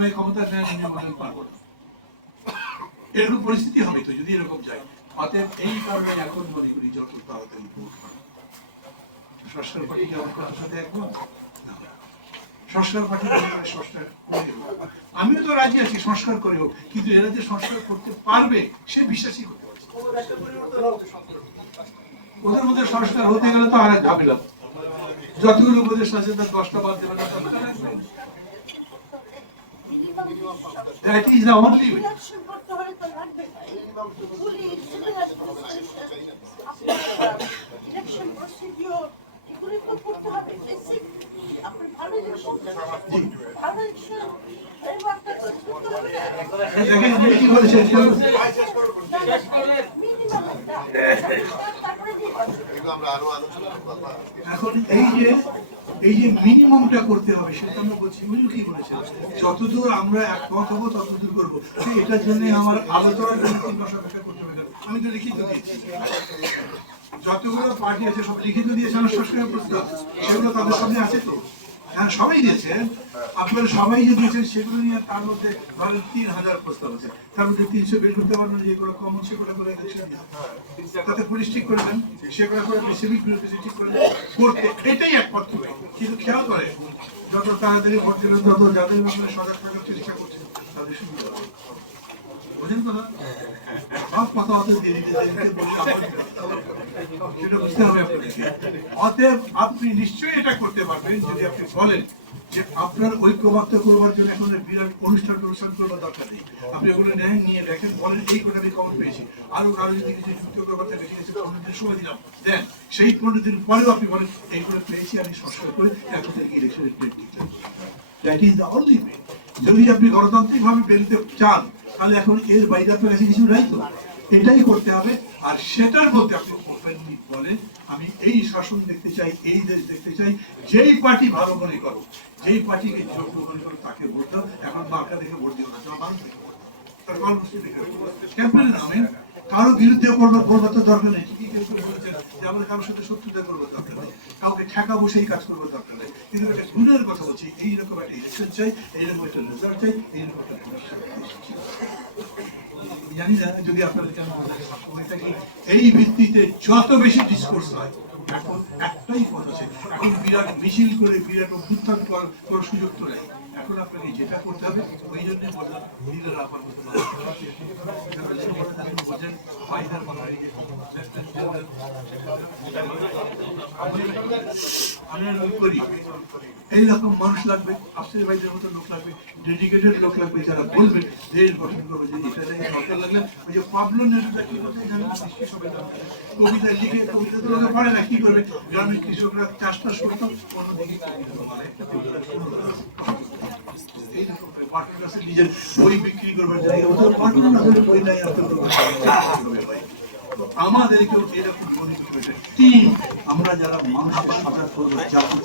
ভাই ক্ষমতা নেয় বলেন পারবো না, এরকম পরিস্থিতি হবে তো যদি এরকম যায়। অতএব এই কারণে এখন মনে করি যত তাড়াতাড়ি ভোট হয়। সংস্কার পার্টি কি আমার কথার সাথে একমত? সংস্কার পার্টি সংস্কার করে হোক, আমিও তো রাজি আছি সংস্কার করে হোক, কিন্তু এরা যে সংস্কার করতে পারবে সে বিশ্বাসই করতে পারছে। ওদের মধ্যে সংস্কার হতে গেলে তো আর এক ঝামেলা, যতগুলো উপদেশ আছে তার 10টা বাদ দেবে না, that is the only way. এখন এই যে মিনিমামটা করতে হবে সেটা আমরা বলছি, কি বলেছেন যতদূর আমরা একমত হবো ততদূর করবো, এটার জন্য আমার আলোচনার জন্য 3 মাস অপেক্ষা করতে হবে না। আমি তো লিখিত দিয়েছি, যতগুলো পার্টি আছে সব লিখিত দিয়েছে আমার সংস্কারের প্রস্তাব, সেগুলো তাদের সামনে আছে তো, হ্যাঁ সবাই দিয়েছেন। আপনারা সবাই যে দিয়েছেন সেগুলো নিয়ে তার মধ্যে ধরেন 3000 প্রস্তাব আছে, তার মধ্যে 300 বের করতে পারবেন, যেগুলো কমন সেগুলো করে তাতে পুলিশ ঠিক করে দেন, সেগুলো করে সিভিক বিরোধী ঠিক করে দেন, করতে এটাই একমাত্র। কিন্তু খেয়াল করে যত তাড়াতাড়ি ভোট দিলেন তত যাদের ব্যাপারে সজাগ থাকার চেষ্টা করছেন তাদের সুবিধা হবে, বুঝেন তো না? সব কথা অত দেরিতে সেটা বুঝতে হবে আপনাকে। অতএব আপনি নিশ্চয়ই এটা করতে পারবেন যদি আপনি বলেন যে আপনার ঐক্যবদ্ধ করবার জন্য এখন বিরাট অনুষ্ঠান করবার দরকার নেই, আপনি ওগুলো নেন, নিয়ে দেখেন, বলেন এই করে আমি খবর পেয়েছি, আরো যদি কিছু যুক্ত করবার থাকে ঠিক আছে 15 দিন সময় দিলাম, দেন সেই 15 দিন পরেও আপনি বলেন এইগুলো পেয়েছি আমি সংস্কার করে এখন থেকে ইলেকশনের ডেট দিতে। That is the only way. যদি আপনি গণতান্ত্রিক ভাবে বেরোতে চান তাহলে এখন এর বাইরে আপনার কাছে কিছু নাই তো, এটাই করতে হবে। আর সেটার মধ্যে আপনি বলেন আমি এই শাসন দেখতে চাই, এই দেশ দেখতে চাই, যেই পার্টি ভালো মনে করো, যেই পার্টিকে যোগ্য মনে করো তাকে ভোট দাও। এখন মার্কা দেখে ভোট দিও না, মানুষ দেখে ভোট দাও, তার কর্মসূচি দেখে ক্যাম্পেইনে নামেন, কারো বিরুদ্ধে করবার তো দরকার নেই, ঠিকই কেউ বলেছেন যে আমরা কারোর সাথে শত্রুতা করবার দরকার নেই, কাউকে ঠেকা বসেই কাজ করবার দরকার নেই, কিন্তু একটা গুণের কথা বলছি, এইরকম একটা ইলেকশন চাই, এইরকম একটা রেজাল্ট চাই, এইরকম একটা জানি না যদি আপনাদের সবসময় থাকি এই ভিত্তিতে যত বেশি ডিসকোর্স হয়। এখন একটাই কথা আছে, এখন বিরাট মিছিল করে বিরাট অভ্যুত্থান করার সুযোগ তো নেই, এখন আপনাকে যেটা করতে হবে ওই জন্য বললাম লীলারা আপনার মতো এইরকম মানুষ লাগবে, আফসারি ভাইদের মতো লোক লাগবে, ডেডিকেটেড লোক লাগবে, যারা বলবে দেশ গঠন করবে যে এটা দরকার লাগলে ওই যে পাবলো নেরুদা কি করতে জানেন, কবিতা লিখে কবিতা তো লোকে পড়ে না, কি করবে গ্রামের কৃষকরা চাষটা করতো অন্যদিকে নিজের বই বিক্রি করবার জায়গা বই নাই, আমাদেরকেও এরকম মনে করবে টিম, আমরা যারা মানুষের সজাগ করবো জাগ্রত